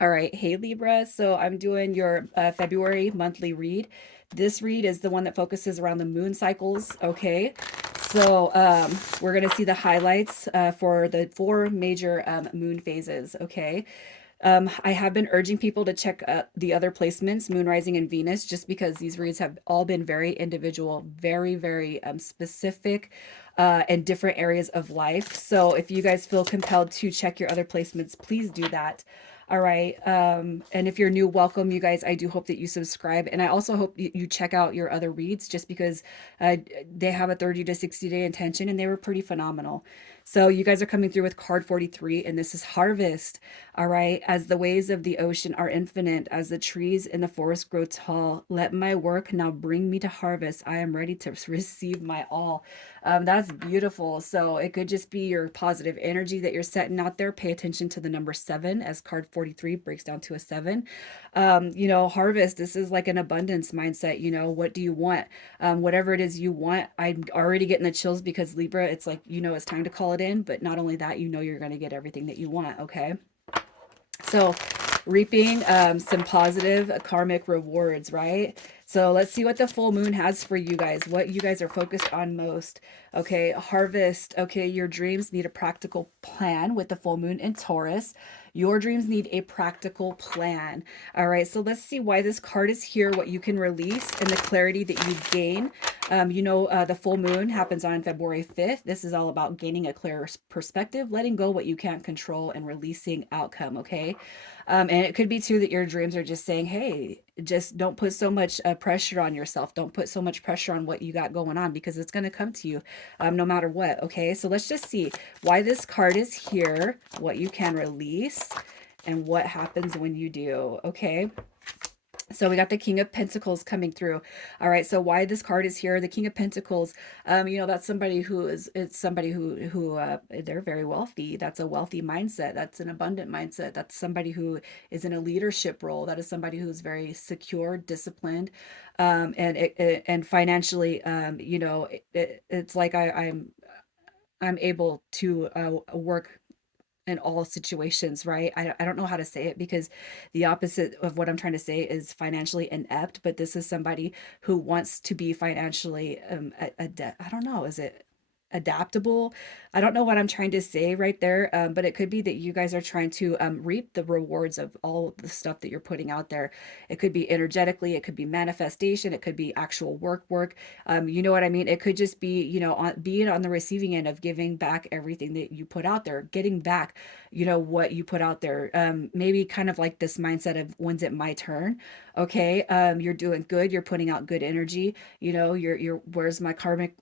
All right. Hey, Libra. So I'm doing your February monthly read. This read is the one that focuses around the moon cycles. Okay. So we're going to see the highlights for the four major moon phases. Okay. I have been urging people to check the other placements, Moon Rising and Venus, just because these reads have all been very individual, very, very specific and different areas of life. So if you guys feel compelled to check your other placements, please do that. All right. And if you're new, welcome, you guys. I do hope that you subscribe. And I also hope you check out your other reads just because they have a 30 to 60-day intention and they were pretty phenomenal. So you guys are coming through with card 43, and this is harvest. All right. As the waves of the ocean are infinite, as the trees in the forest grow tall, let my work now bring me to harvest. I am ready to receive my all. That's beautiful. So it could just be your positive energy that you're setting out there. Pay attention to the number seven, as card 43 breaks down to a seven. Harvest, this is like an abundance mindset. What do you want? Whatever it is you want. I'm already getting the chills because Libra, it's like, it's time to call it in. But not only that, you're going to get everything that you want. Okay. So, reaping some positive karmic rewards, right? So, let's see what the full moon has for you guys, what you guys are focused on most. Okay, harvest. Okay, your dreams need a practical plan with the full moon in Taurus. Your dreams need a practical plan. All right, so let's see why this card is here, what you can release, and the clarity that you gain. The full moon happens on February 5th. This is all about gaining a clear perspective, letting go what you can't control, and releasing outcome. Okay. And it could be too that your dreams are just saying, hey, just don't put so much pressure on yourself. Don't put so much pressure on what you got going on because it's going to come to you no matter what. Okay. So let's just see why this card is here, what you can release, and what happens when you do. Okay. So we got the King of Pentacles coming through. All right. So why this card is here? The King of Pentacles. That's somebody it's somebody who they're very wealthy. That's a wealthy mindset. That's an abundant mindset. That's somebody who is in a leadership role. That is somebody who's very secure, disciplined, and financially. It's like I'm able to work in all situations, right? I don't know how to say it because the opposite of what I'm trying to say is financially inept, but this is somebody who wants to be financially I don't know, is it adaptable? I don't know what I'm trying to say right there, but it could be that you guys are trying to reap the rewards of all of the stuff that you're putting out there. It could be energetically, it could be manifestation, it could be actual work. You know what I mean? It could just be, being on the receiving end of giving back everything that you put out there, getting back, what you put out there. Maybe kind of like this mindset of when's it my turn? Okay. You're doing good. You're putting out good energy. You're where's my cosmic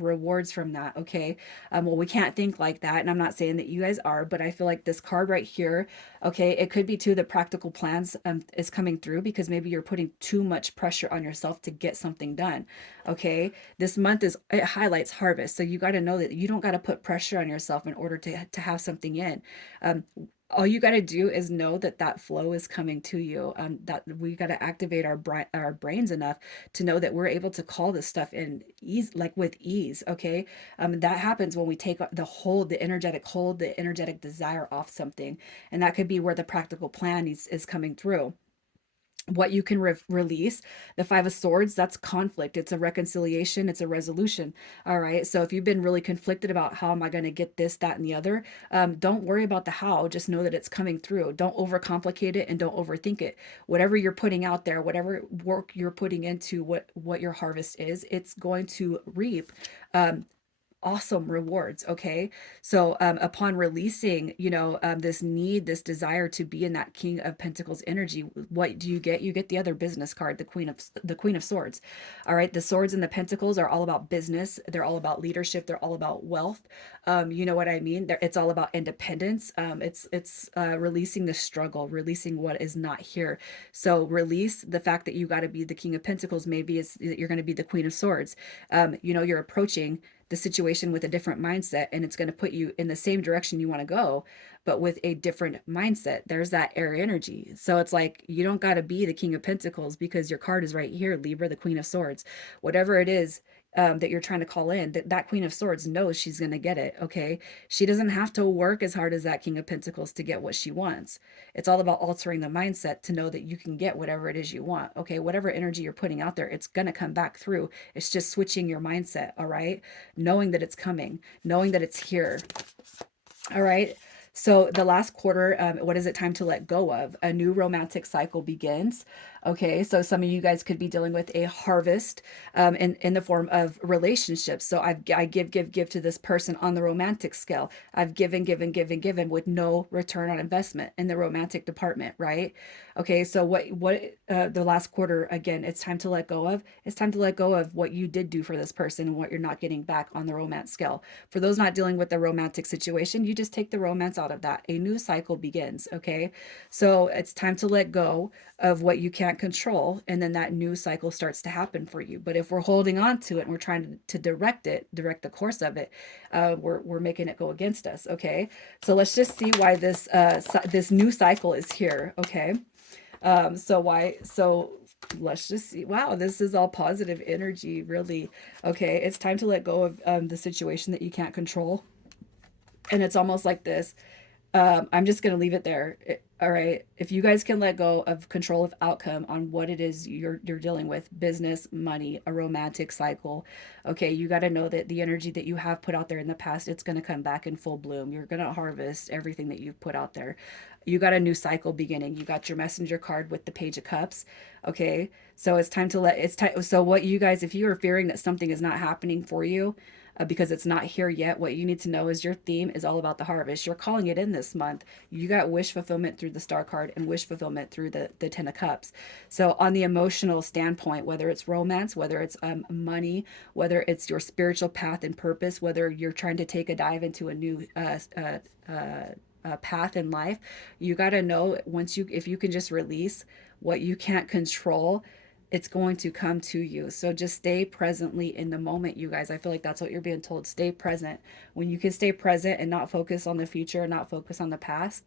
rewards from that? Okay. Well, we can't think like that. And I'm not saying that you guys are, but I feel like this card right here, okay, it could be too the practical plans is coming through because maybe you're putting too much pressure on yourself to get something done. Okay. This month it highlights harvest. So you got to know that you don't got to put pressure on yourself in order to have something in. Um, all you got to do is know that that flow is coming to you. That we got to activate our brains enough to know that we're able to call this stuff in ease, like with ease. Okay. That happens when we take the energetic hold, the energetic desire off something. And that could be where the practical plan is coming through. What you can release, the Five of Swords, that's conflict. It's a reconciliation, it's a resolution. All right. So if you've been really conflicted about how am I going to get this, that, and the other, don't worry about the how. Just know that it's coming through. Don't overcomplicate it and don't overthink it. Whatever you're putting out there, whatever work you're putting into what your harvest is, it's going to reap awesome rewards. Okay. So upon releasing, this desire to be in that King of Pentacles energy, what do you get? You get the other business card, the Queen of Swords. All right. The swords and the pentacles are all about business. They're all about leadership. They're all about wealth. You know what I mean? It's all about independence. It's releasing the struggle, releasing what is not here. So release the fact that you got to be the King of Pentacles. Maybe it's that you're going to be the Queen of Swords. You're approaching the situation with a different mindset, and it's going to put you in the same direction you want to go, but with a different mindset. There's that air energy. So it's like you don't got to be the King of Pentacles because your card is right here, Libra, the Queen of Swords. Whatever it is, that you're trying to call in, that Queen of Swords knows she's going to get it. Okay. She doesn't have to work as hard as that King of Pentacles to get what she wants. It's all about altering the mindset to know that you can get whatever it is you want. Okay. Whatever energy you're putting out there, it's going to come back through. It's just switching your mindset. All right. Knowing that it's coming, knowing that it's here. All right. So the last quarter, what is it time to let go of? A new romantic cycle begins. Okay. So some of you guys could be dealing with a harvest in the form of relationships. So I give to this person on the romantic scale. I've given with no return on investment in the romantic department. Right. Okay. So the last quarter, again, it's time to let go of. It's time to let go of what you did do for this person and what you're not getting back on the romance scale. For those not dealing with the romantic situation, you just take the romance out of that. A new cycle begins. Okay. So it's time to let go of what you can't control. And then that new cycle starts to happen for you. But if we're holding on to it and we're trying to direct the course of it, we're making it go against us. Okay. So let's just see why this new cycle is here. Okay. So let's just see. Wow, this is all positive energy, really. Okay, it's time to let go of the situation that you can't control. And it's almost like this. I'm just going to leave it there. All right. If you guys can let go of control of outcome on what it is you're dealing with, business, money, a romantic cycle, okay, you got to know that the energy that you have put out there in the past, it's going to come back in full bloom. You're going to harvest everything that you've put out there. You got a new cycle beginning. You got your messenger card with the Page of Cups. Okay. So it's time to let it's time. So what you guys, if you are fearing that something is not happening for you, because it's not here yet. What you need to know is your theme is all about the harvest. You're calling it in this month. You got wish fulfillment through the Star card and wish fulfillment through the Ten of Cups. So on the emotional standpoint, whether it's romance, whether it's money, whether it's your spiritual path and purpose, whether you're trying to take a dive into a new path in life, you got to know if you can just release what you can't control, it's going to come to you. So just stay presently in the moment, you guys. I feel like that's what you're being told. Stay present. When you can stay present and not focus on the future and not focus on the past,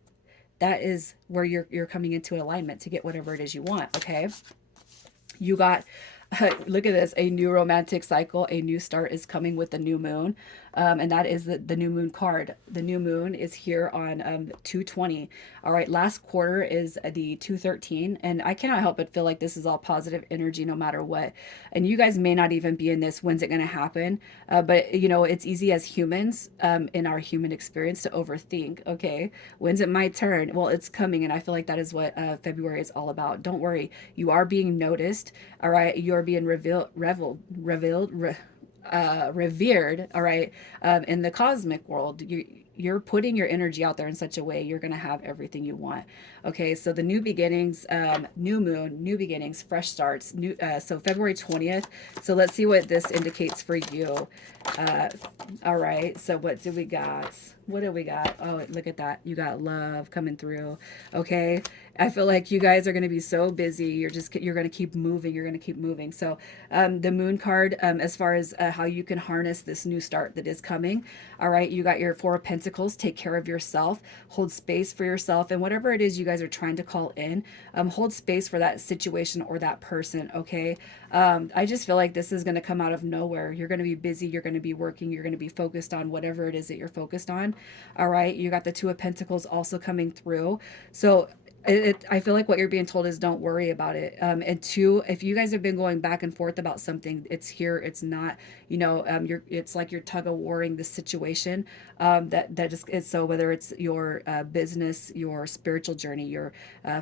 that is where you're coming into alignment to get whatever it is you want. Okay. You got look at this, a new romantic cycle, a new start is coming with the new moon, and that is the new moon card. The new moon is here on 220. All right, last quarter is the 213, and I cannot help but feel like this is all positive energy no matter what. And you guys may not even be in this, when's it going to happen, but you know, it's easy as humans, in our human experience, to overthink. Okay, when's it my turn? Well, it's coming, and I feel like that is what February is all about. Don't worry, you are being noticed. All right, you're being revered. All right, in the cosmic world, you're putting your energy out there in such a way you're going to have everything you want. Okay, so the new beginnings, new moon, new beginnings, fresh starts, new so February 20th. So let's see what this indicates for you. uh all right, so what do we got? What do we got? Oh, look at that, you got love coming through. Okay, I feel like you guys are going to be so busy. You're going to keep moving. You're going to keep moving. So the moon card, as far as how you can harness this new start that is coming. All right, you got your Four of Pentacles. Take care of yourself. Hold space for yourself, and whatever it is you guys are trying to call in, hold space for that situation or that person. Okay, I just feel like this is going to come out of nowhere. You're going to be busy. You're going to be working. You're going to be focused on whatever it is that you're focused on. All right, you got the Two of Pentacles also coming through. So I feel like what you're being told is don't worry about it. And two, if you guys have been going back and forth about something, it's here, it's not, it's like you're tug of warring this situation. That just is, so whether it's your business, your spiritual journey, your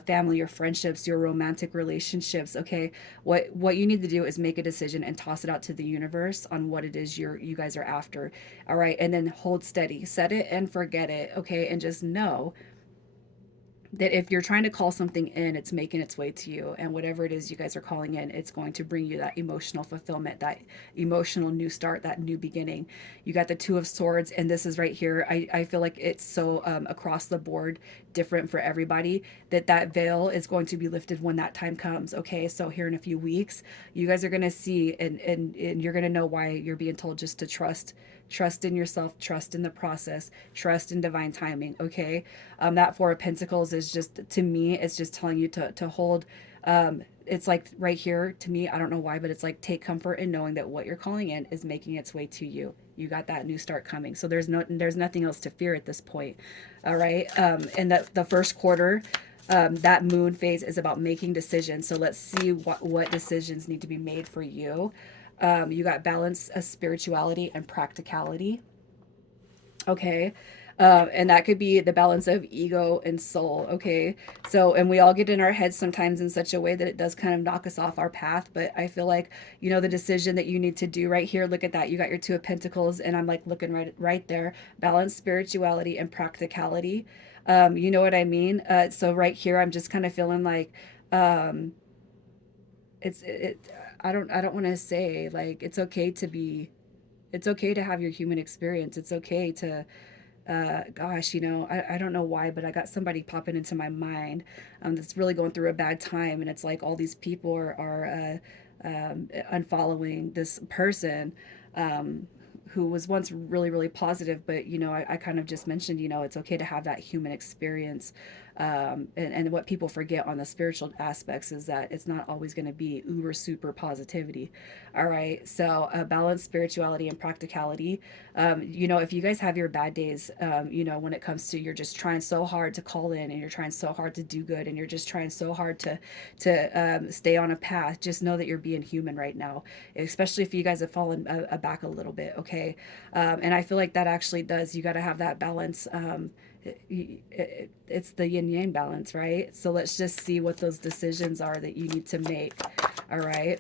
family, your friendships, your romantic relationships. Okay. What you need to do is make a decision and toss it out to the universe on what it is you guys are after. All right. And then hold steady, set it and forget it. Okay. And just know that if you're trying to call something in, it's making its way to you. And whatever it is you guys are calling in, it's going to bring you that emotional fulfillment, that emotional new start, that new beginning. You got the Two of Swords, and this is right here. I feel like it's so across the board different for everybody, that veil is going to be lifted when that time comes. Okay, so here in a few weeks, you guys are going to see, and you're going to know why you're being told just to trust in yourself, trust in the process, trust in divine timing. Okay, that Four of Pentacles is just, to me, it's just telling you to hold It's like right here to me, I don't know why, but it's like take comfort in knowing that what you're calling in is making its way to you. You got that new start coming. So there's nothing else to fear at this point. All right. And that the first quarter, that moon phase is about making decisions. So let's see what decisions need to be made for you. You got balance of spirituality and practicality. Okay. And that could be the balance of ego and soul. Okay. So, and we all get in our heads sometimes in such a way that it does kind of knock us off our path. But I feel like, the decision that you need to do right here, look at that. You got your two of pentacles, and I'm like looking right there. Balance, spirituality, and practicality. You know what I mean? So right here, I'm just kind of feeling like, um, I don't want to say like, it's okay to have your human experience. It's okay to, gosh, I don't know why, but I got somebody popping into my mind, that's really going through a bad time. And it's like all these people are unfollowing this person, who was once really, really positive. But, I kind of just mentioned, it's okay to have that human experience. And what people forget on the spiritual aspects is that it's not always going to be uber super positivity. All right. So, balance, spirituality, and practicality. If you guys have your bad days, when it comes to you're just trying so hard to call in, and you're trying so hard to do good, and you're just trying so hard to stay on a path, just know that you're being human right now, especially if you guys have fallen back a little bit. Okay. And I feel like that actually does, you got to have that balance. It's the yin yang balance, right? So let's just see what those decisions are that you need to make. All right.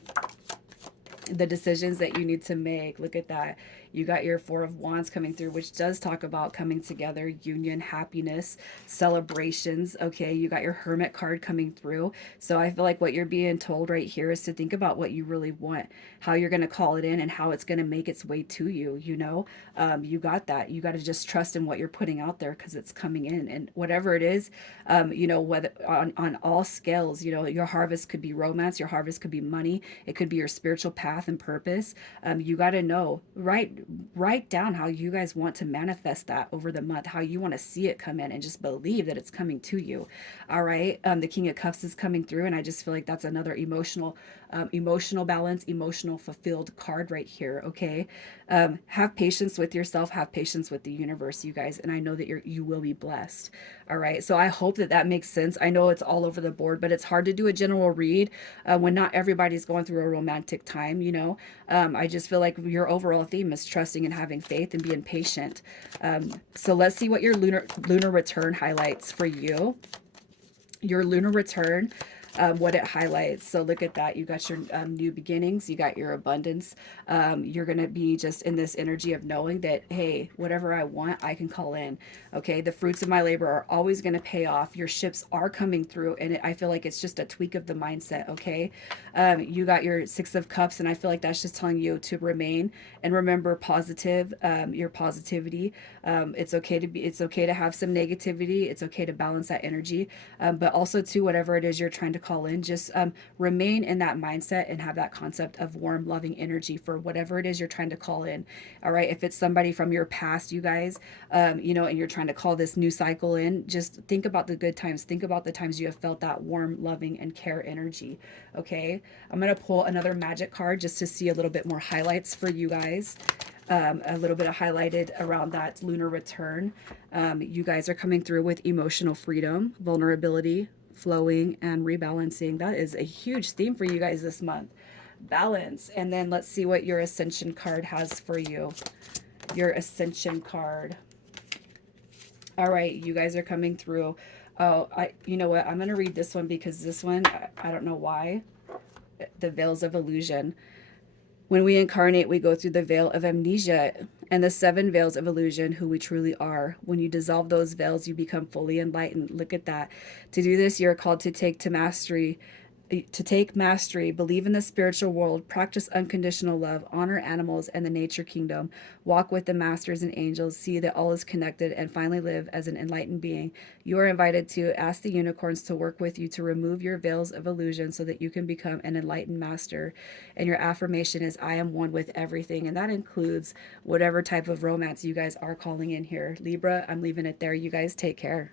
The decisions that you need to make. Look at that. You got your Four of Wands coming through, which does talk about coming together, union, happiness, celebrations. Okay, you got your Hermit card coming through. So I feel like what you're being told right here is to think about what you really want, how you're going to call it in, and how it's going to make its way to you. You got that. You got to just trust in what you're putting out there, because it's coming in. And whatever it is, whether on all scales, your harvest could be romance, your harvest could be money, it could be your spiritual path and purpose. You got to know, write down how you guys want to manifest that over the month, how you want to see it come in, and just believe that it's coming to you. All right. The King of Cups is coming through, and I just feel like that's another emotional balance, emotional fulfilled card right here. Okay. Have patience with yourself, have patience with the universe, you guys, and I know that you will be blessed. All right. So I hope that that makes sense. I know it's all over the board, but it's hard to do a general read when not everybody's going through a romantic time. I just feel like your overall theme is trusting and having faith and being patient. So let's see what your lunar return highlights for you. Your lunar return, what it highlights. So look at that. You got your new beginnings, you got your abundance. You're going to be just in this energy of knowing that, hey, whatever I want, I can call in. Okay. The fruits of my labor are always going to pay off. Your ships are coming through. And I feel like it's just a tweak of the mindset. Okay. You got your Six of Cups, and I feel like that's just telling you to remain and remember positive, your positivity. It's okay to have some negativity. It's okay to balance that energy. But also to whatever it is you're trying to call in, just remain in that mindset and have that concept of warm, loving energy for whatever it is you're trying to call in. All right. If it's somebody from your past, you guys, and you're trying to call this new cycle in, just think about the good times. Think about the times you have felt that warm, loving, and care energy. Okay. I'm going to pull another magic card just to see a little bit more highlights for you guys. A little bit of highlighted around that lunar return. You guys are coming through with emotional freedom, vulnerability, flowing, and rebalancing. That is a huge theme for you guys this month. Balance. And then let's see what your ascension card has for you. Your ascension card. All right, you guys are coming through. Oh, you know what? I'm going to read this one because this one, I don't know why. The veils of illusion. When we incarnate, we go through the veil of amnesia and the seven veils of illusion, who we truly are. When you dissolve those veils, you become fully enlightened. Look at that. To do this, you're called to take mastery, believe in the spiritual world, practice unconditional love, honor animals and the nature kingdom, walk with the masters and angels, see that all is connected, and finally live as an enlightened being. You are invited to ask the unicorns to work with you to remove your veils of illusion so that you can become an enlightened master. And your affirmation is, I am one with everything. And that includes whatever type of romance you guys are calling in here. Libra, I'm leaving it there. You guys take care.